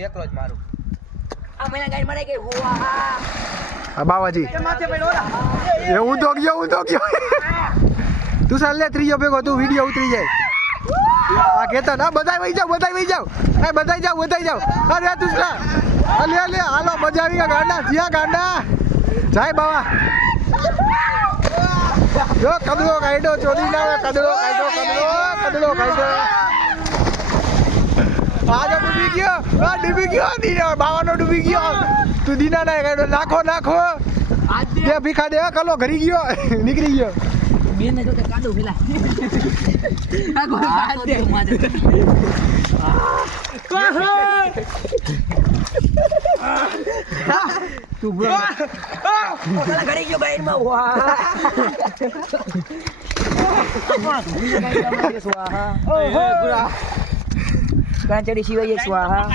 એકલો જ મારું આ મહિના ગાડી મરે ગઈ વાહ આ બાવાજી માથે ભાઈ ઓલા એ હું તો ગયો તું ચાલ લે ત્રીજો ભેગો તું વિડિયો ઉતરી જાય આ કેતો ના બધાય વઈ જાવ એ બધાય જાવ અરે તું લે હાલો મજા આવી ગયા ગાંડા જીયા ગાંડા જાય બાવા જો કદડો કાઢ્યો ચોરી ના કદડો કાઢ્યો આ ડૂબી ગયો દીના બાવાનો ડૂબી ગયો તું દીના ના કાઢ્યો નાખો દે ભીખા દે કલો ઘરી ગયો નીકળી ગયો બેન ને જોતે કાઢો પેલા આ ગોળ કાઢ દે માજે તું બરો પેલા ઘડી ગયો ગાઈડ માં વાહ સ્વાહા ઓહો કાંચડી સિવાય સ્વાહા